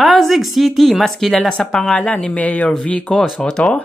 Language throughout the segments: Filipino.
Pasig City, mas kilala sa pangalan ni Mayor Vico Sotto?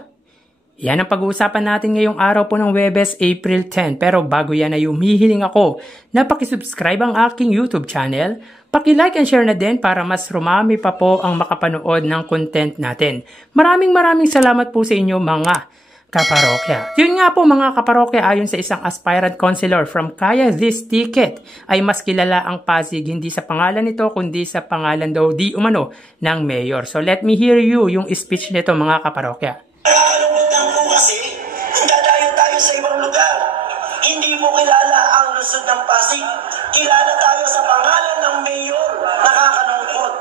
Yan ang pag-uusapan natin ngayong araw po ng Huwebes, April 10. Pero bago yan ay humihiling ako na pakisubscribe ang aking YouTube channel, paki-like and share na din para mas rumami pa po ang makapanood ng content natin. Maraming salamat po sa inyo mga kaparokya. Yun nga po mga kaparokya, ayon sa isang aspirant councilor from Kaya This Ticket, ay mas kilala ang Pasig hindi sa pangalan nito kundi sa pangalan daw di umano ng mayor. So let me hear you yung speech nito mga kaparokya. Nakakalungkot lang po kasi dadayo tayo sa ibang lugar. Hindi mo kilala ang lungsod ng Pasig. Kilala tayo sa pangalan ng mayor. Nakakalungkot.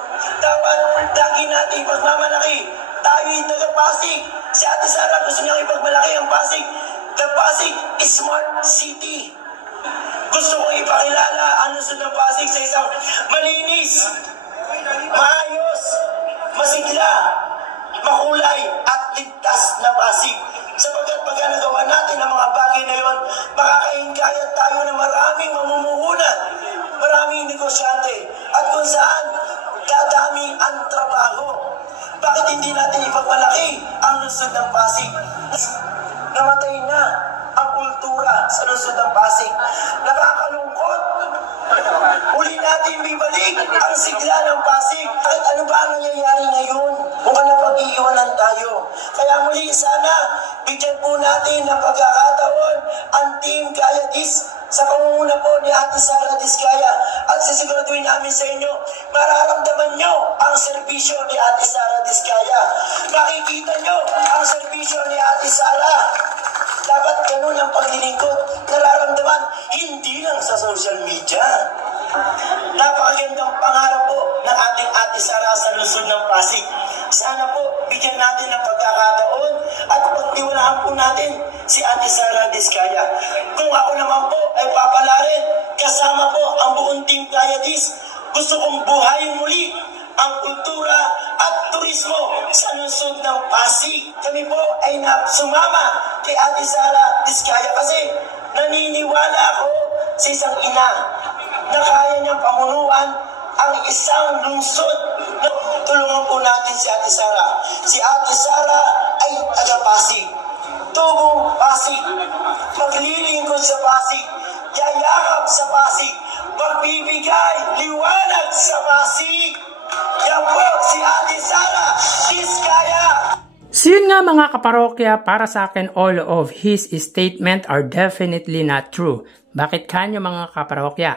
Dapat lagi natin ipagmamalaki. Tayo'y taga-Pasig. Si Ate Sara gusto niyang ipagmalaki ang Pasig. The Pasig is smart city. Gusto kong ipakilala ang lungsod ng Pasig sa isang malinis, maayos, masigla, makulay at ligtas na Pasig. Sapagkat pagka nagawa natin ang mga bagay na yon, makakahingkayat tayo ng maraming mamumuhunan, maraming negosyante, at kung saan dadami ang trabaho. Bakit hindi natin ipagmalaki ang lungsod ng Pasig? Namatay na ang kultura sa lungsod ng Pasig. Nakakalungkot. Uli natin bibalik ang sigla ng Pasig. Kahit ano ba ang nangyayari ngayon? Mukhang napag-iiwanan tayo. Kaya muli sana, bigyan po natin ng pagkakataon ang Team Kaya This sa pangunguna po ni Ate Sara Diskaya. At sisiguraduhin namin sa inyo, mararamdaman nyo ang serbisyo ni Ate Sara Diskaya. Makikita nyo ang serbisyo ni Ate Sara. Dapat ganun ang paglilingkod. Nararamdaman, hindi lang sa social media. Napakagandang pangarap po ng ating Ate Sara sa lungsod ng Pasig. Sana po, bigyan natin ng pagkakataon at pagtiwalaan po natin si Ate Sara Diskaya. Kung ako naman po ay papalarin, kasama po ang buong Team Kaya This, gusto kong buhayin muli ang kultura at turismo sa lungsod ng Pasig. Kami po ay sumama kay Ate Sara Diskaya kasi naniniwala ako sa isang ina na kaya niyang pamunuan ang isang lungsod. Tulungan po natin si Ate Sara. Si Ate Sara ay taga-Pasig. Tubong Pasig. Maglilingkod sa Pasig. Yayakap sa Pasig. Magbibigay liwanag sa Pasig. Yan po si Ate Sara Diskaya. So yun nga mga kaparokya, para sa akin all of his statement are definitely not true. Bakit kanyo mga kaparokya?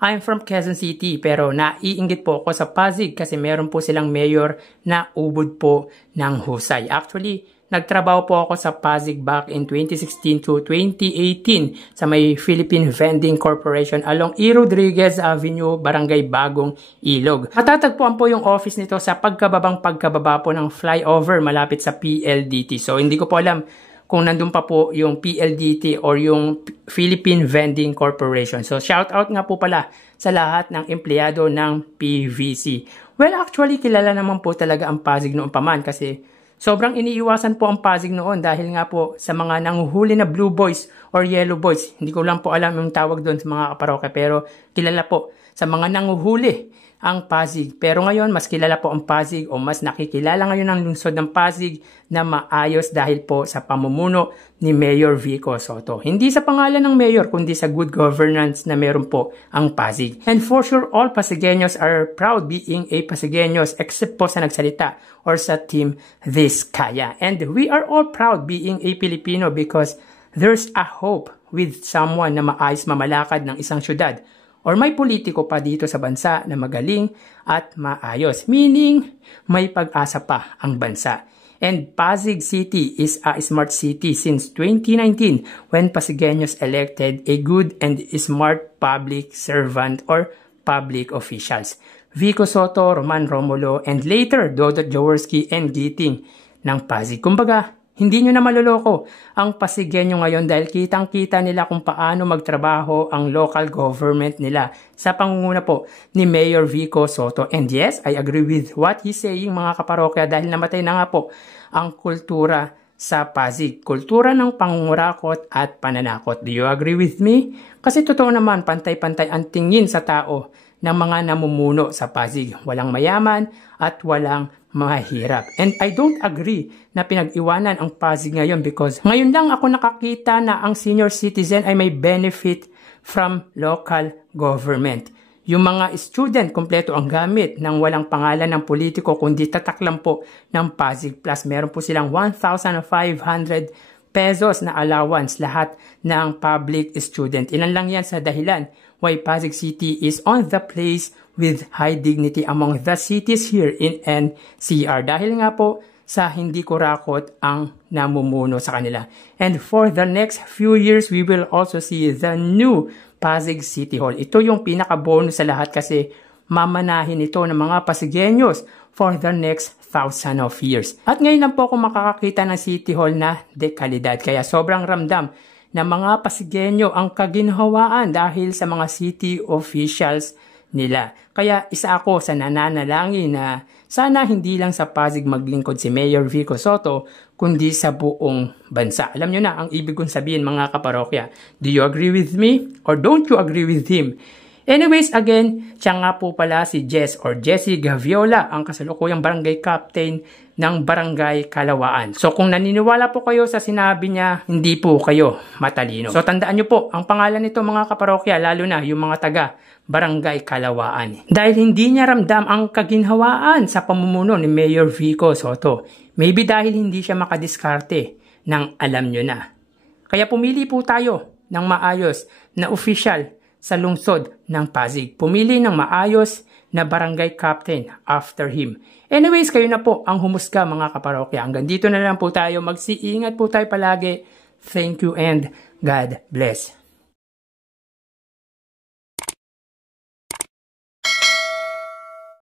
I'm from Quezon City pero naiinggit po ako sa Pasig kasi meron po silang mayor na ubod po ng husay. Actually, nagtrabaho po ako sa Pasig back in 2016 to 2018 sa may Philippine Vending Corporation along E. Rodriguez Avenue, Barangay Bagong, Ilog. Matatagpuan po yung office nito sa pagkababa po ng flyover malapit sa PLDT. So hindi ko po alam kung nandun pa po yung PLDT or yung Philippine Vending Corporation. So, shout out nga po pala sa lahat ng empleyado ng PVC. Well, actually, kilala naman po talaga ang Pasig noon pa man kasi sobrang iniiwasan po ang Pasig noon dahil nga po sa mga nanguhuli na blue boys or yellow boys. Hindi ko lang po alam yung tawag doon sa mga kaparokya pero kilala po sa mga nanguhuli ang Pasig. Pero ngayon, mas kilala po ang Pasig o mas nakikilala ngayon ang lungsod ng Pasig na maayos dahil po sa pamumuno ni Mayor Vico Sotto. Hindi sa pangalan ng mayor, kundi sa good governance na meron po ang Pasig. And for sure, all Pasigueños are proud being a Pasigueños except po sa nagsalita or sa Team Diskaya. And we are all proud being a Filipino because there's a hope with someone na maayos mamalakad ng isang syudad or may politiko pa dito sa bansa na magaling at maayos. Meaning, may pag-asa pa ang bansa. And Pasig City is a smart city since 2019 when Pasigueños elected a good and smart public servant or public officials. Vico Sotto, Roman Romulo, and later Dodot Jaworski and Giting ng Pasig. Kumbaga, hindi nyo na maluloko ang Pasigueño ngayon dahil kitang-kita nila kung paano magtrabaho ang local government nila sa pangunguna po ni Mayor Vico Sotto. And yes, I agree with what he's saying mga kaparokya dahil namatay na nga po ang kultura sa Pasig. Kultura ng pangungurakot at pananakot. Do you agree with me? Kasi totoo naman, pantay-pantay ang tingin sa tao ng mga namumuno sa Pasig. Walang mayaman at walang mahirap. And I don't agree na pinag-iwanan ang Pasig ngayon because ngayon lang ako nakakita na ang senior citizen ay may benefit from local government. Yung mga student, kompleto ang gamit ng walang pangalan ng politiko kundi tatak lang po ng Pasig Plus. Meron po silang 1,500 pesos na allowance lahat ng public student. Ilan lang yan sa dahilan why Pasig City is on the place with high dignity among the cities here in NCR. Dahil nga po sa hindi kurakot ang namumuno sa kanila. And for the next few years, we will also see the new Pasig City Hall. Ito yung pinaka-bonus sa lahat kasi mamanahin ito ng mga Pasigueños for the next 1,000 of years. At ngayon lang po ako makakakita ng City Hall na dekalidad. Kaya sobrang ramdam na mga Pasigueño ang kaginhawaan dahil sa mga city officials nila. Kaya isa ako sa nananalangin na sana hindi lang sa Pasig maglingkod si Mayor Vico Sotto, kundi sa buong bansa. Alam nyo na ang ibig kong sabihin mga kaparokya. Do you agree with me or don't you agree with him? Anyways, again, siya nga po pala si Jess or Jessie Gaviola, ang kasalukuyang barangay captain ng Barangay Kalawaan. So kung naniniwala po kayo sa sinabi niya, hindi po kayo matalino. So tandaan nyo po, ang pangalan nito mga kaparokya, lalo na yung mga taga Barangay Kalawaan. Dahil hindi niya ramdam ang kaginhawaan sa pamumuno ni Mayor Vico Sotto. Maybe dahil hindi siya makadiskarte ng alam nyo na. Kaya pumili po tayo ng maayos na official sa lungsod ng Pasig. Pumili ng maayos na barangay captain after him. Anyways, kayo na po ang humusga mga kaparokya. Hanggang dito na lang po tayo. Mag-iingat po tayo palagi. Thank you and God bless.